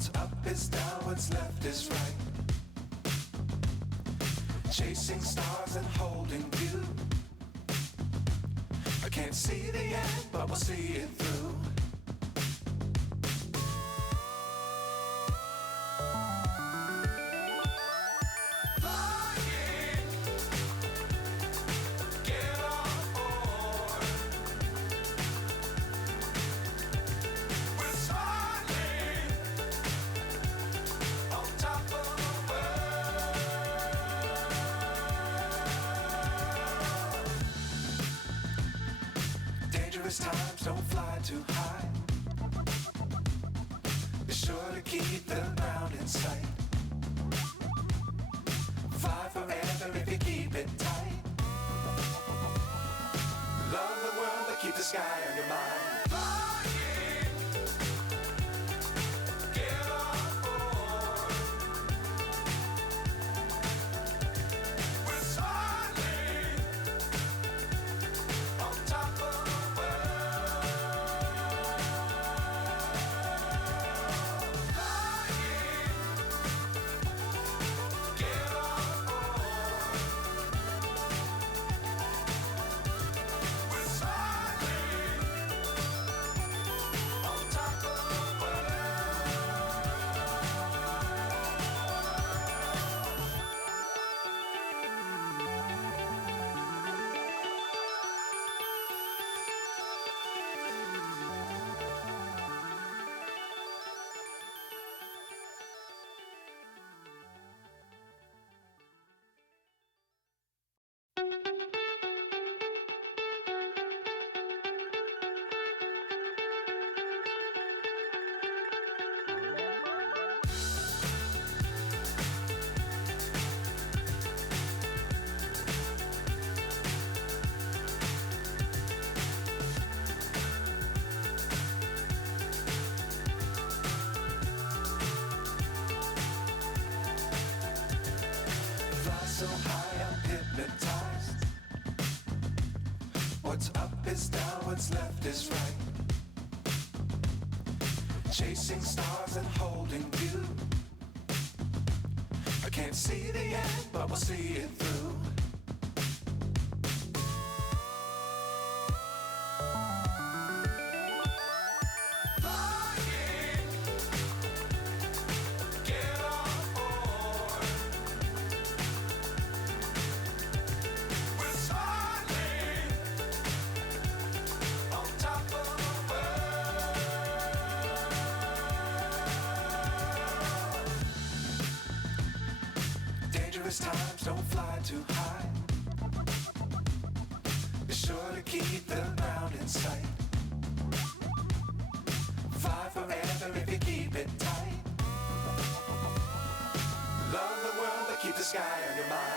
What's up is down, what's left is right. Chasing stars and holding you. I can't see the end, but we'll see it through. Times don't fly too high. Be sure to keep the ground in sight. Fly forever if you keep it tight. Love the world but keep the sky on your mind. So high I'm hypnotized. What's up is down, what's left is right. Chasing stars and holding you. I can't see the end, but we'll see it through. Times don't fly too high. Be sure to keep the ground in sight. Fly forever if you keep it tight. Love the world but keep the sky on your mind.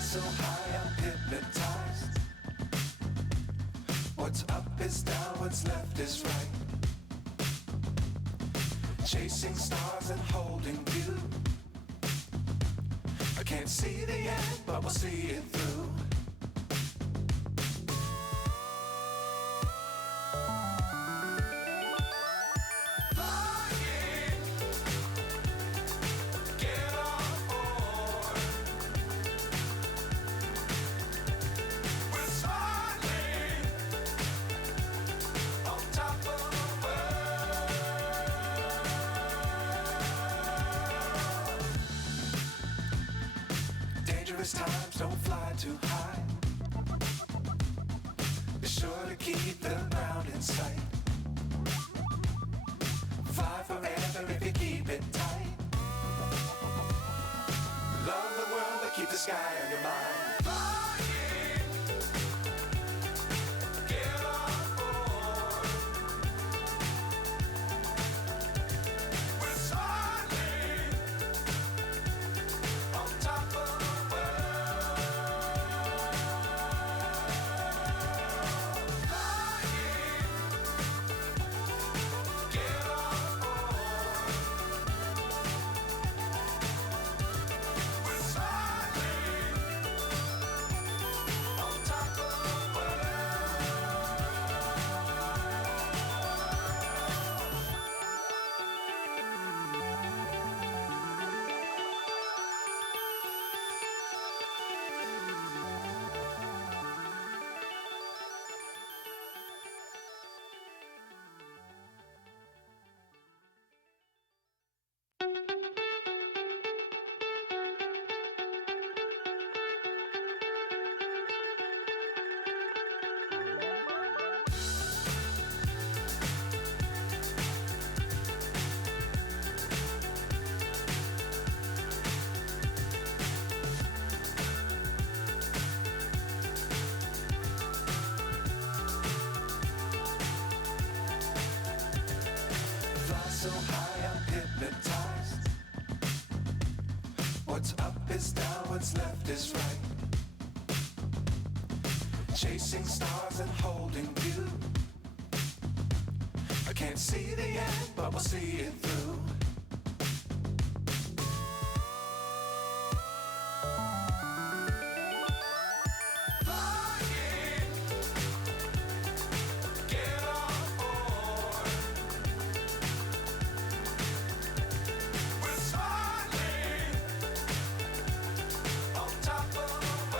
So high I'm hypnotized. What's up is down, what's left is right. Chasing stars and holding you. I can't see the end, but we'll see it through. times, don't fly too high. Be sure to keep the ground in sight. Fly forever if you keep it tight. Love the world, but keep the sky on your mind. Flying, get on board. We're soaring on top of the world. Flying, get on board. We're soaring on top of the fly so high, I'm hypnotized. What's up is down, what's left is right. Chasing stars and holding you. I can't see the end, but we'll see it through.